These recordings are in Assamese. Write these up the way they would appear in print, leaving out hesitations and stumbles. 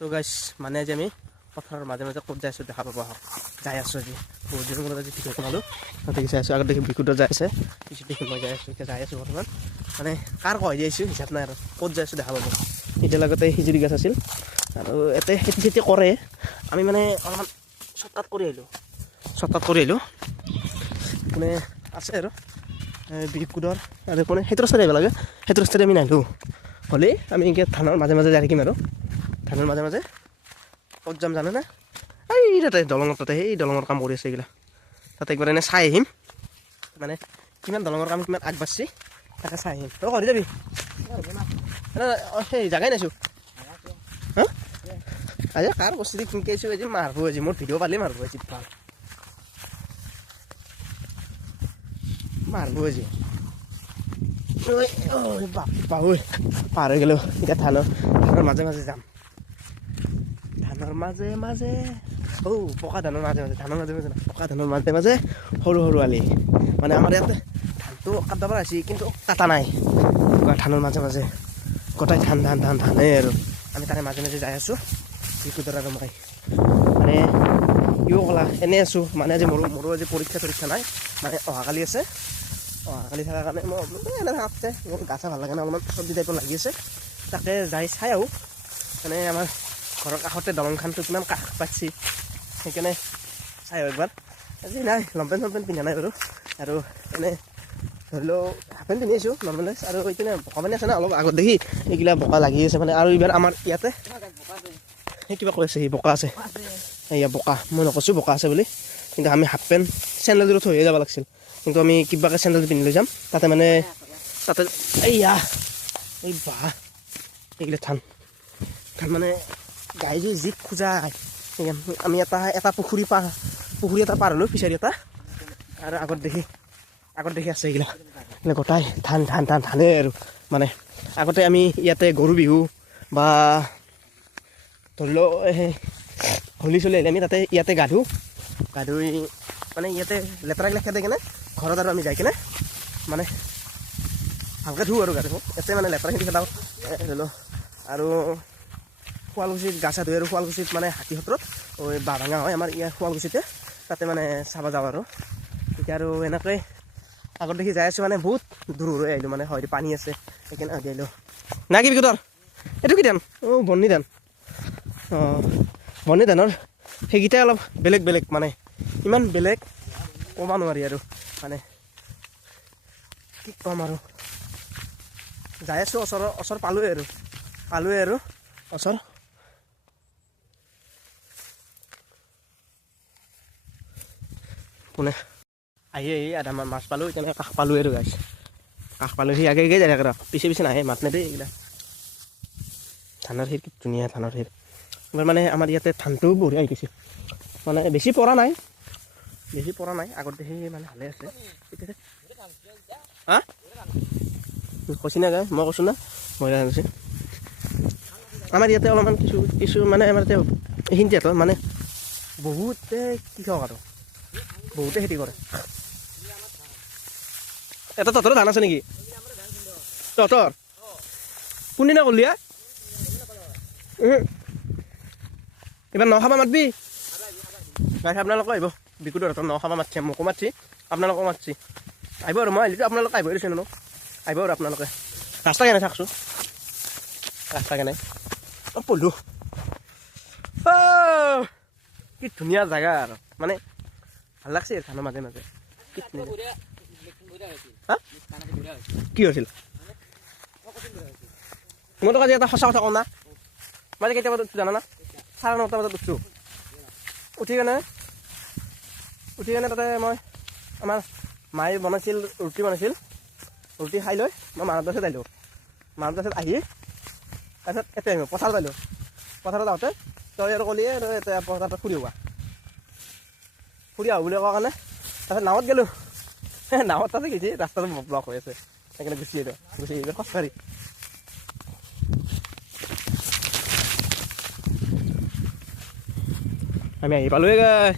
তো গাইছ মানে আজি আমি পথাৰৰ মাজে মাজে ক'ত যাই আছোঁ দেখা পাব আহক যাই আছোঁ আজি বহুত দিনৰ মূৰত আজি ভিডিঅ' বনালোঁ তাতে চাই আছোঁ আগত দেখি বিকুটো যাই আছে পিছত দেখি মই যাই আছোঁ এতিয়া যাই আছোঁ বৰ্তমান মানে কাৰ কয় যাই আছোঁ হিচাপ নাই আৰু ক'ত যাই আছোঁ দেখা পাব এতিয়া লগতে হিজুৰি গাছ আছিল আৰু ইয়াতে খেতি চেতি কৰে আমি মানে অলপমান চৰ্টকাট কৰি আহিলোঁ মানে আছে আৰু বিকুটৰ আৰু মানে সেইটো ৰাস্তাত আহিব লাগে সেইটো ৰাস্তাতে আমি নাহিলোঁ হ'লেই আমি এনেকৈ ধানৰ মাজে মাজে যাই থাকিম আৰু ধানৰ মাজে মাজে ক'ত যাম জানেনে এই তাতে দলঙৰ তাতে সেই দলঙৰ কাম কৰি আছে এইগিলা তাতে একবাৰ এনে চাই আহিম মানে কিমান দলঙৰ কাম কিমান আগবাঢ়িছে তাকে চাই আহিম তই কৰি যাবি সেই জাগাই নাইছোঁ হা আজি কাৰ বস্তু কিনকৈ আছোঁ আজি মাৰিব আজি মোৰ ভিডিঅ' পালে মাৰিব আজি ভাল মাৰিব আজি বাপ পাৰ হৈ গ'লোঁ এতিয়া ধানৰ মাজে মাজে যাম ধানৰ মাজে মাজে পকা ধানৰ মাজে মাজে পকা ধানৰ মাজে মাজে সৰু সৰু আলি মানে আমাৰ ইয়াতে ধানটো কাটিব পৰা হৈছে কিন্তু কাটা নাই ধানৰ মাজে মাজে গোটাই ধানেই আৰু আমি তাৰে মাজে মাজে যাই আছোঁ বিকুটৰ আৰু মই মানে ইও ক'লা এনেই আছোঁ মানে আজি মোৰো আজি পৰীক্ষা নাই মানে অহাকালি আছে অহাকালি থকাৰ কাৰণে মই এনে থাকছে মোৰ গা চা ভাল লাগে না অলপমান চব্জি টাইপৰ লাগি আছে তাকে যাই চাই আহোঁ মানে আমাৰ ঘৰৰ কাষতে দলংখানটো কিমান কাষ পাইছে সেইকাৰণে চাই আহোঁ একবাৰ আজি নাই লংপেণ্ট চলপেণ্ট পিন্ধা নাই বাৰু আৰু এনে ধৰি লওক হাফ পেণ্ট পিন্ধি আছোঁ নৰ্মেলাইজ আৰু এইপিনে বোকা পানী আছে না অলপ আগত দেখি এইগিলা বোকা লাগি আছে মানে আৰু এইবাৰ আমাৰ ইয়াতে সেই কিবা কৈ আছে সি বোকা আছে এয়া বোকা মই নকৈছোঁ বোকা আছে বুলি কিন্তু আমি হাফ পেণ্ট চেণ্ডেলযোৰত থৈয়ে যাব লাগিছিল কিন্তু আমি কিবাকৈ চেণ্ডেল পিন্ধি লৈ যাম তাতে মানে তাতে এইয়া এই বাহ এইগিলা ধান মানে গাই যি খোজাই আমি এটা পুখুৰী এটা পাৰ হ'লোঁ ফিচাৰী এটা আৰু আগত দেখি আছে এইগিলা গোটাই ধানেই আৰু মানে আগতে আমি ইয়াতে গৰু বিহু বা ধৰি লওক হোলী চলি আহিলে আমি তাতে ইয়াতে গা ধুই মানে ইয়াতে লেতেৰাগিলা খেদাই কেনে ঘৰত আৰু আমি যাই কিনে মানে ভালকৈ ধুওঁ আৰু গা ধুওঁ ইয়াতে মানে লেতেৰাখিনি খেদাওঁ ধৰি লওক আৰু শুৱালকুছিত গা চা ধুই আৰু শুৱালকুছিত মানে হাতী সত্ৰত বাঁহ ভাঙা হয় আমাৰ ইয়াৰ শুৱালকুছিতে তাতে মানে চাব যাওঁ আৰু এতিয়া আৰু এনেকৈ আগত দেখি যাই আছোঁ মানে বহুত দূৰ হৈ আহিলোঁ মানে হয় পানী আছে সেইকাৰণে আহি আহিলোঁ না কি বিকুটৰ এইটো কি ধান বৰ্ণি ধান বৰ্ণি ধানৰ সেইকেইটাই অলপ বেলেগ মানে ইমান বেলেগ ক'ব নোৱাৰি আৰু মানে কি ক'ম আৰু যাই আছোঁ ওচৰ পালোৱে আৰু ওচৰ কোনে আহি আধা মাছ পালোঁ এতিয়া কাষ পালোঁ আৰু গাইছ কাষ পালোঁ সি আগে যাই থাকে পিছে নাহে মাত নেদেই এইগিলা ধানৰ কি ধুনীয়া ধানৰ এইবাৰ মানে আমাৰ ইয়াতে ধানটোও বঢ়িয়া হৈ গৈছে মানে বেছি পৰা নাই আগত দেখি মানে ভালে আছে হা কৈছি না গাই মই কৈছোঁ না মই কৈছোঁ আমাৰ ইয়াতে অলপমান কিছু মানে আমাৰ ইয়াতে এইখিনিতে মানে বহুতে কৃষক আৰু বহুতে খেতি কৰে এটা তহঁতৰ ধান আছে নেকি তহঁতৰ কোনদিনা কৰিলি এইবাৰ ন খাবা মাতবি গাই আপোনালোকক আহিব বিকুটৰ হাতত ন খাবা মাতছি মোকো মাতছি আপোনালোকক মাতছি আহিব আৰু মই আহিলেতো আপোনালোকে আহিব দিছে ন আহিব আৰু আপোনালোকে ৰাস্তা কেনে থাকছোঁ ৰাস্তা কেনে পঢ়লোঁ কি ধুনীয়া জেগা আৰু মানে ভাল লাগছে ধানৰ মাজে মাজে কি হৈছিল মই তোক আজি এটা সঁচা কথা কওঁ না মই আজি কেইটা বজাত উঠছোঁ জানা না 9:30 বজাত উঠছোঁ উঠি কেনে তাতে মই আমাৰ মায়ে ৰুটি খাই লৈ মই মাহঁতৰ ওচৰত আহিলোঁ আহি তাৰপিছত এতিয়া আহিব পথাৰত আহিলোঁ পথাৰত আহোঁতে তই আৰু ক'লি এতিয়া পথাৰত ফুৰি আহোঁ বুলি কোৱা কাৰণে তাৰপিছত নাৱত গ'লোঁ নাৱত তাতে গৈছে ৰাস্তাটো ব্লক হৈ আছে সেইকাৰণে গুচি আহিলোঁ খোজকাঢ়ি আমি আহি পালোঁৱে গাই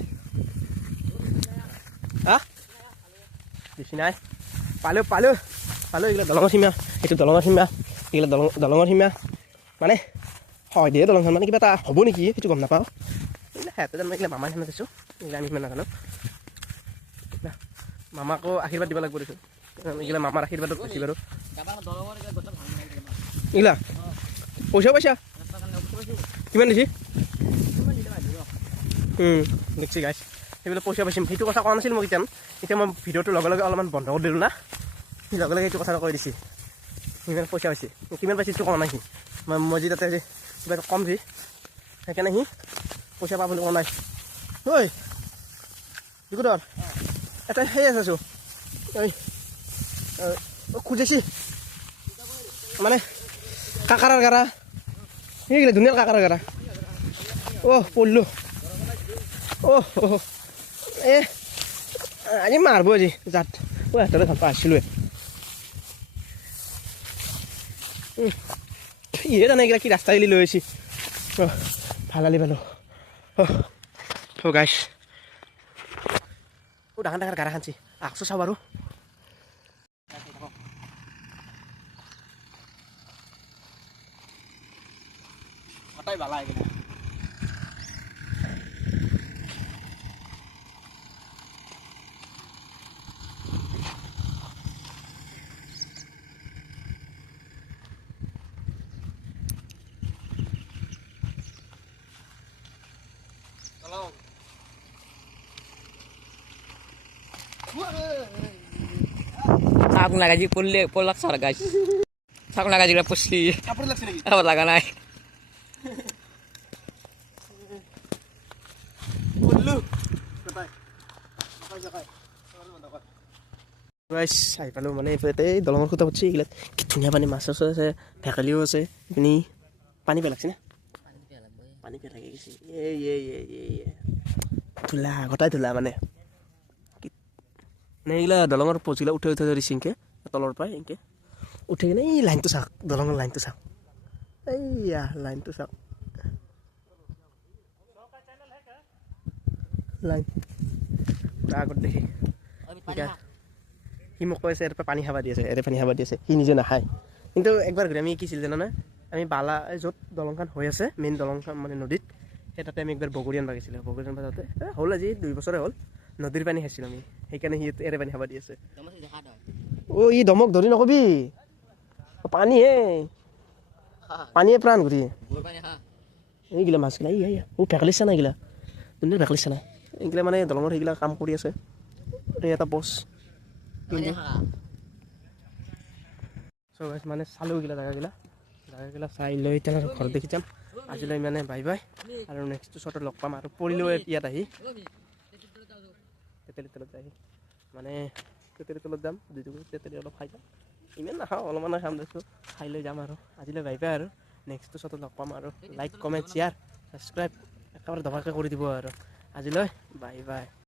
বেছি নাই পালোঁ এইগিলা দলঙৰ সীমা এইটো দলঙৰ সীমা এইগিলা দলঙৰ সীমা মানে হয় দিয়ে দলংখন মানে কিবা এটা হ'ব নেকি সেইটো গম নাপাওঁ এইবিলাক সিহঁতে জানো এইগিলা মামাই খানা দিছোঁ এইগিলা আমি সিমান নাজানো মামাকো আশীৰ্বাদ দিব লাগিব দিছোঁ এইগিলা মামাৰ আশীৰ্বাদত বেছি বাৰু এইগিলা পইচা পইচা কিমান দিছি দেখছি গাইছ সেইবিলাক পইচা পাইছিম সেইটো কথা কোৱা নাছিল মোক এতিয়া মই ভিডিঅ'টো লগে লগে অলপমান বন্ধ কৰি দিলোঁ না সি লগে লগে সেইটো কথা কৈ দিছে সিমান পইচা পাইছে কিমান পাইছে সেইটো কোৱা নাই সি মই যি তাতে কিবা এটা কম যি সেইকাৰণে সি পইচা পাব বুলি কোৱা নাই ঐ দিকুদৰ এটা সেই আছোঁ ঐ খুজিছি মানে কাকাৰৰ গাৰা সেইগিলা ধুনীয়া কাকাৰৰ গাৰা পঢ়লোঁ আজি মাৰিব আজি জাত হাততে ভাল পাইছিলোঁ ইহে জানে এইগিলা কি ৰাস্তা গেলি লৈ আহিছে ভাল আলি পালোঁ গাইছ ডাঙৰ ডাঙৰ গাৰা খানছি আকছো চাওঁ বাৰু কটাই বালা এইগিলা Aku nak gaji polak sar guys. Aku nak gaji pusi. কাপড় লাগছে নাকি Apa laga naik? পঢ়লোঁ আহি পালোঁ মানে এইফালে এই দলঙৰ খুটা পাতিছে এইগিলাত কি ধুনীয়া পানী মাছ চাছ আছে ভেকালিও আছে এইপিনি পানী পেলাকছে না পানী পেলাই গৈছে ধূলা গোটাই ধূলা মানে এইগিলা দলঙৰ পচগিলা উঠাই ধৰিছে এনেকৈ তলৰ পৰাই এনেকৈ উঠি কিনে এই লাইনটো চাওক দলঙৰ লাইনটো চাওক এইয়া লাইনটো চাওক লাইন আগত দেখি সি মোক কৈ আছে ইয়াৰ পৰা পানী খাব দি আছে ইয়াতে পানী খাব দি আছে সি নিজে নাখায় কিন্তু একবাৰ ঘূৰি আমি কি ছিল জানানে আমি বালা য'ত দলংখন হৈ আছে মেইন দলংখন মানে নদীত সেই তাতে আমি একবাৰ বগৰী আনবা গৈছিলোঁ বগৰী আনবা যাওঁতে হ'ল আজি 2 বছৰে হ'ল নদীৰ পানী খাইছিলোঁ আমি সেইকাৰণে সি ইয়াতে পানী খাব দি আছে ই দমক ধৰি নকবি পানীহে পানীয়ে প্ৰাণ ঘূৰি এইগিলা মাছগিলা ভেকলিছা নাই এইগিলা ধুনীয়া ভেকলিছা নাই এইগিলা মানে দলঙৰ সেইগিলা কাম কৰি আছে এটা পষ্ট মানে চালোঁ এইগিলা জেগাগিলা চাই লৈ এতিয়া ঘৰত দেখি যাম আজিলৈ মানে বাই বাই আৰু নেক্সট শ্বটত লগ পাম আৰু পৰিলেও ইয়াত আহি তেতেলী তলত যাই মানে তেতেলী তলত যাম তেতেলী অলপ খাই যাম ইমান নাখাওঁ অলপমান খাম দেখোঁ খাই লৈ যাম আৰু আজিলৈ বাই বাই আৰু নেক্সট শ্বটত লগ পাম আৰু লাইক কমেণ্ট শ্বেয়াৰ ছাবস্ক্ৰাইব একেবাৰে দবাকৈ কৰি দিব আৰু আজিলৈ বাই বাই